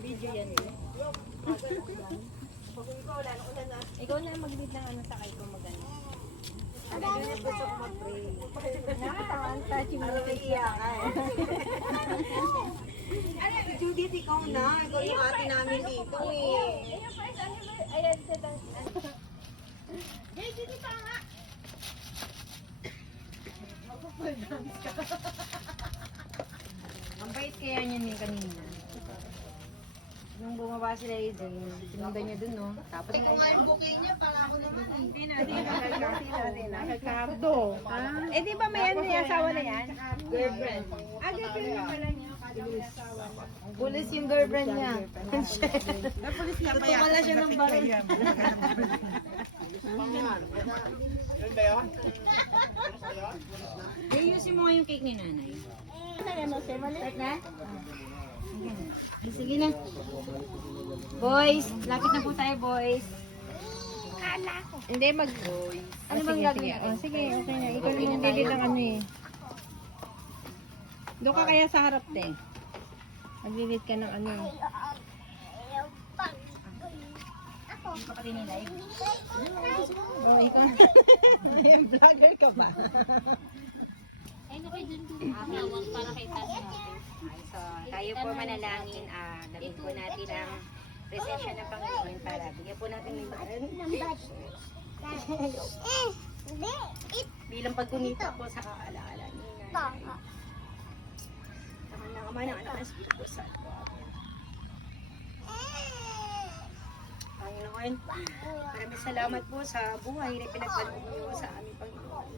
Video yan. Ikaw na mag-lead ng ano sa kay ko maganda. Talaga na gusto ko mag-pray. Nakatawan, touching mo na iyakan. Judith, ikaw na. Ikaw yung ate namin dito eh. Ayan, Jay, pa nga. Ang bait kaya niya ni kanina. Nung bumaba sila Aiden, sinundan niya dun, no? Tapos Kung nga yung booking niya, para ako naman eh. hindi na. Nagkardo. Eh, di ba may ano yung asawa na yan? Girlfriend. Girlfriend na pala niya. Pulis yung girlfriend niya. Napulis na Tutok wala siya ng baril. Ayusin mo nga yung cake ni nanay. Start na? Sige na. Boys, lapit na po tayo, boys. Hindi, mag-boys. Ano bang gagawin natin? Sige, okay na. Ikaw na yung bibig ng ano eh. Doon ka kaya sa harap, te. Maglilid ka ng ano. Hindi ka pati ni live. Oh, ikaw. Ayan, vlogger ka ba? Ay, nakay dun dun. Awang para kay Tati natin. So, tayo po manalangin. Damin po natin ang presensya ng Panginoon para bigyan po natin ng bilang pagkunita po sa alaala ni Nanay. Ang Ama ng Anak ng Espiritu po sa atin. Panginoon, maraming salamat po sa buhay na pinagkaloob niyo sa aming Panginoon.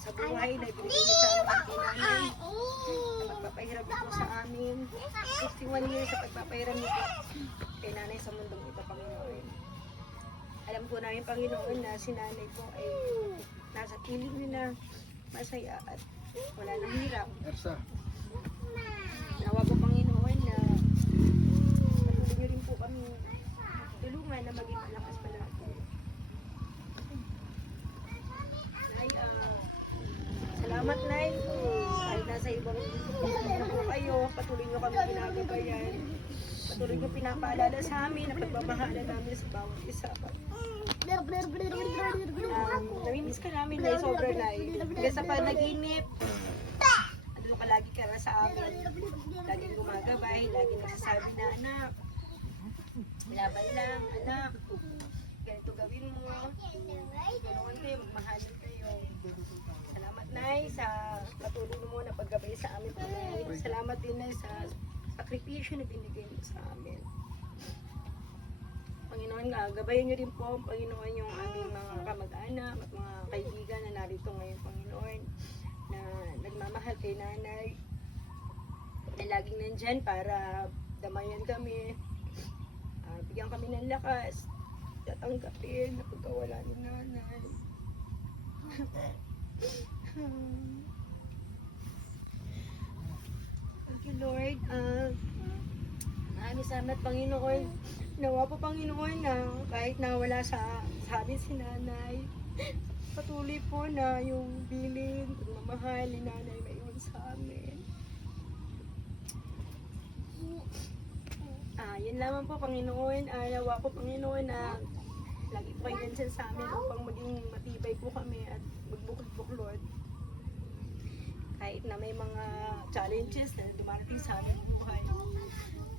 Sa buhay na ibinigay niyo sa aming Panginoon. Na magpapahiram niyo po sa amin. 51 years sa pagpapahiram niyo po kay Nanay sa mundong ito, Panginoon. Alam po namin, Panginoon, na si Nanay po ay nasa piling niyo na masaya at wala nang hirap. Nawa po, Panginoon, na patuloy niyo rin po kami tulungan na maging malakas palagi. Nay, salamat, Nay. Kahit nasa ibang na po kayo, patuloy niyo kami ginagabayan. Patuloy niyo pinapaalala sa amin na pagmamahala namin sa bawat isa. Namimiss ka namin, Nay, sobra, Nay. Hanggang sa panaginip, ano ka lagi ka na sa amin. Laging gumagabay, laging nagsasabi na, anak, laban lang, anak. Ganito gawin mo. Ganoon kayo, magmahalin kayo. Salamat, Nay, sa patuloy mo na paggabay sa amin. Salamat din, Nay, sa sakripisyo na binigay mo sa amin. Panginoon, gabayan niyo rin po, Panginoon, yung aming mga kamag-anak at mga kaibigan na narito ngayon, Panginoon, na nagmamahal kay Nanay, na laging nandyan para damayan kami. Bigyan kami ng lakas, tatanggapin na pagkawala ni Nanay. Thank you, Lord. Maraming salamat, Panginoon. Nawa po, Panginoon, na kahit nawala sa amin si Nanay, patuloy po na yung bilin, pagmamahal ni Nanay maiwan sa amin. Yan lamang po, Panginoon. Nawa po, Panginoon, na lagi po kayo nandiyan sa amin upang maging matibay po kami at magbukod-buklod. Kahit na may mga challenges na dumarating sa aming buhay.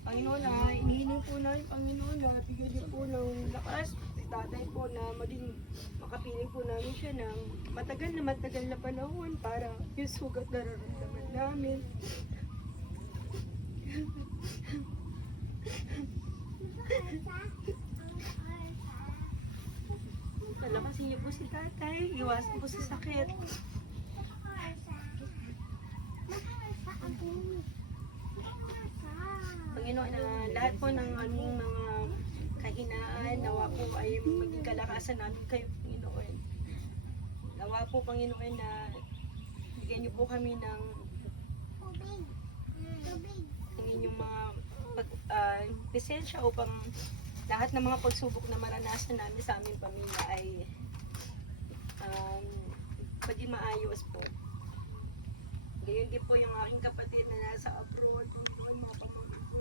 Panginoon, inihiling po namin, Panginoon, na bigyan niyo po ng lakas, tatay po na maging makapiling po namin siya ng matagal na panahon para yung sugat na nararamdaman namin. Palakasin niyo po si tatay, iwasan po sa sakit. Panginoon, lahat po ng aming mga kahinaan, nawa po ay maging kalakasan namin kayo, Panginoon. Nawa po, Panginoon, na bigyan niyo po kami ng inyong mga lisensya upang lahat ng mga pagsubok na maranasan namin sa aming pamilya ay maging maayos po. Gayon din po yung aking kapatid na nasa abroad, Panginoon, mga pamangkin ko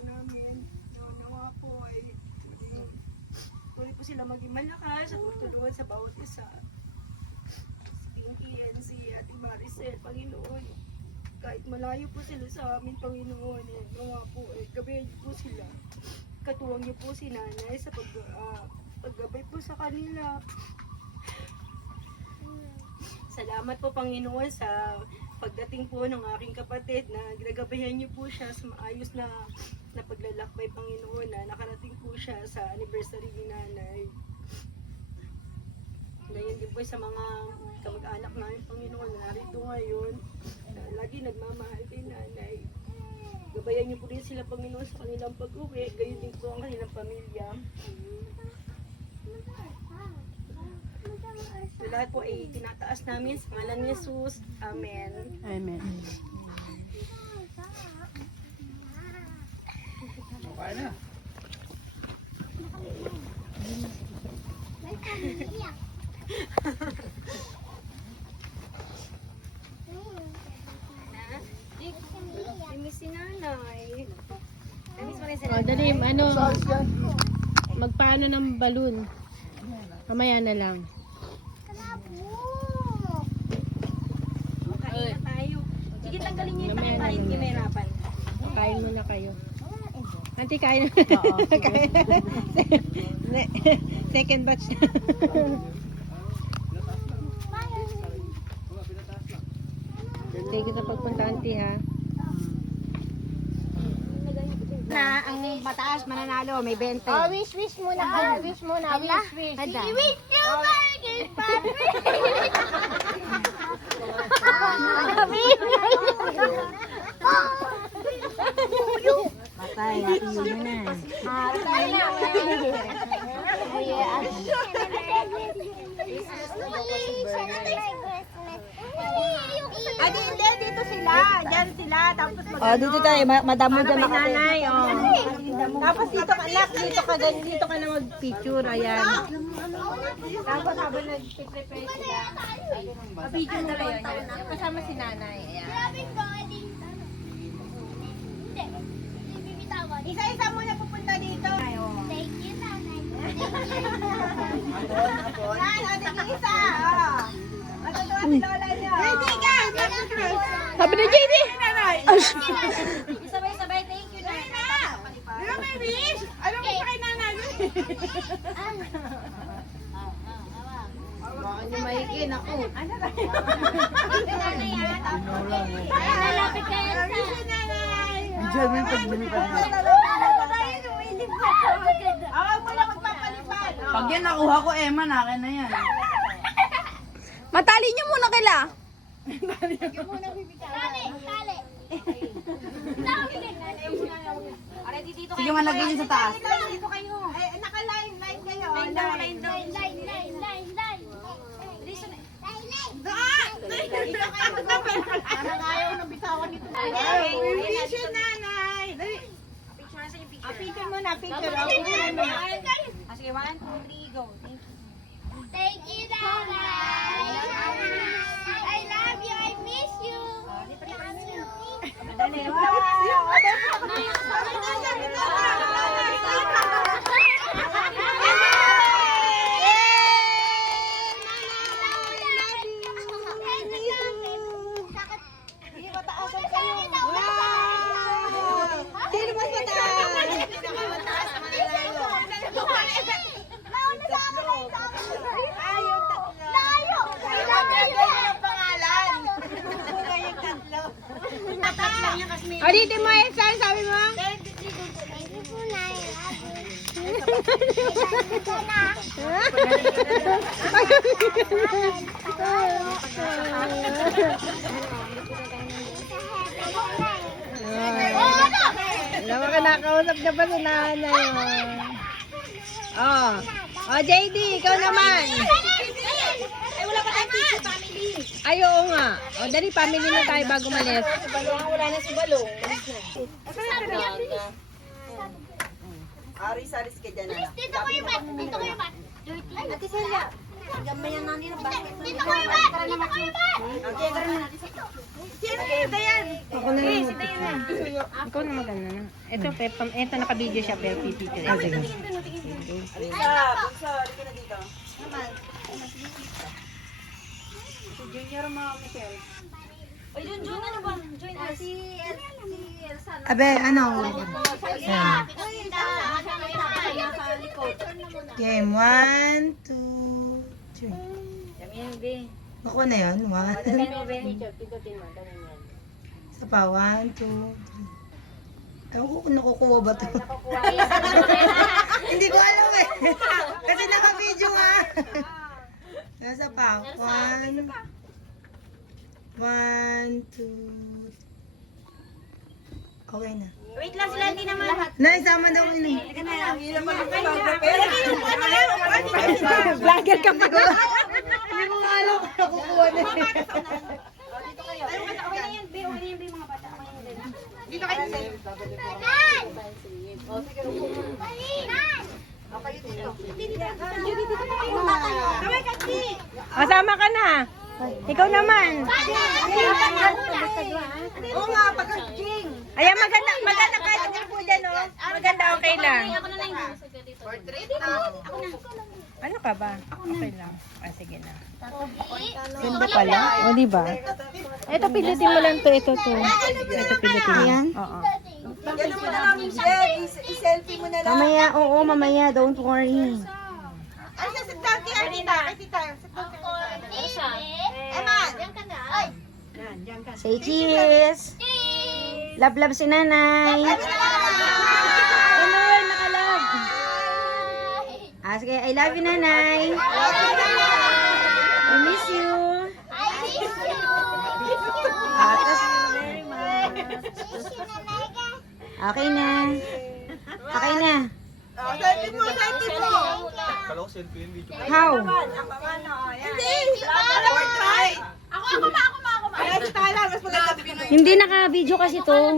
sila maging malakas at magtulungan sa bawat isa. Si Pinky and si Ate Maricel, Panginoon. Kahit malayo po sila sa amin, Panginoon, mga po, gabayan niyo po sila. Katuwang niyo po si Nanay sa paggabay po sa kanila. Salamat po, Panginoon, sa pagdating po ng aking kapatid na ginagabayan niyo po siya sa maayos na paglalakbay, Panginoon, na nakarating po siya sa anniversary ni Nanay. Ngayon din po sa mga kamag-anak namin, Panginoon, na narito ngayon, na lagi nagmamahal kay Nanay. Gabayan niyo po rin sila, Panginoon, sa kanilang pag-uwi. Gayon din po ang kanilang pamilya. So, lahat po ay tinataas namin sa ngalan ni Jesus. Amen. Amen. Okay na. Miss si Nanay. Miss mo rin si O, dali, ano, magpaano ng balloon. Mamaya na lang. Kain na tayo. Sige, tanggalin niyo yung tayo para hindi mahirapan. Kain muna kayo. Auntie, kain. Oo. Second batch. Thank you sa pagpunta, auntie, ha. Na ang mataas mananalo, may 20. Oh, wish muna. Wish muna. Wish. Wish you birthday, Papi. Patay, yun na. Adi, hindi. Dito sila. Diyan sila. Tapos Oh, dito tayo, madamo dyan makatay. Nanay, oh. Tapos dito ka, anak, dito ka na mag-picture, ayan. Tapos habang nag-prepare sila, video mo kayo niya. Kasama si nanay. Ayan. Isa-isa muna pupunta dito. Thank you, nanay. Yan, o, sige isa. Matutuwa si lola niyo. Ready ka! Sabi na JD! Sabay-sabay, thank you, nanay. Ano may wish? Ano may kay nanay? Baka niyo mahikin ako. Ano ba? Thank you, nanay, ha? Nalapit kayo sa... Wish you, nanay. Diyan mo yung paglilipad mo. Awag mo lang magpapalipad. Pag yan nakuha ko, Emma, akin na yan. Matali niyo muna kaila. Tali. Sige, malagay niyo sa taas. Dito kayo. Naka-line kayo. Line. Dito kayo magpapalipad. Parang ayaw na bitawan nito. Wish you, nanay. Picture na sa yung picture. Picture muna, picture. Sige, 1, 2, 3, go. Thank you. Thank you, nanay. I love you. I miss you. Madali. Sino mas mataas? O, dito mo, Elsa, sabi mo? Alam mo ka, nakausap na pa si nanay. Oh. Oh, JD, ikaw naman. Ay, wala pa tayong picture, family. Ay, oo nga. O, dali, family na tayo bago malis. Wala na si Balong. Aris ka dyan, anak. Dito kayo ba? Ate Celia. Gamayan na nila. Dito kayo ba? Okay, karoon na natin. Sino yan? Ako na lang. Ikaw na maganda na. Ito, ito naka-video siya, pero pipicture. Ah, sige. Bunso, dito na dito. Si Junior mo, Michelle. Oy, Jun, ano ba? Join us. Si Elsa. Abe, ano? Yan. Game 1, 2, 3. Dami yan, be. Nakuha na yun? 1. Pindutin mo, ganun yan. Isa pa, 1, 2, 3. Ewan ko kung nakukuha ba ito. Hindi ko alam eh. Kasi naka-video nga. Isa pa, 1, 2. Okay na. Wait lang sila, hindi naman. Naisama daw ini. Vlogger ka pa. Hindi ko nga alam kung nakukuha na yun. Dito kayo. Okay na yan, be. Okay na yan, be, mga bata. Okay na yan. Dito kayo. Kasama ka na. Ikaw naman. Oo nga, pag-jing. Ayan, maganda kahit ang po dyan, oh. Maganda, okay lang. Ako na lang. Ano ka ba? Okay lang. Ah, sige na. Ganda pala. O, di ba? Ito, pilutin mo lang to. Ito, to. Ito, pilutin mo. Ayan? Oo. Ganun mo na lang, Michelle. I-selfie mo na lang. Mamaya, oo, mamaya. Don't worry. Ay, sa Tati, Arnita. Ay, tita. Sa Tati. Emma. Diyan ka na. Ay. Say cheese. Love, love si nanay. Ganun, nakalove. Ah, sige, I love you, nanay. I miss you. Ah, tas, okay na. Okay na. Selfie mo, selfie mo. How? Hindi. Ako ba? Ay, si Tala. Mas maganda. Hindi naka-video kasi to.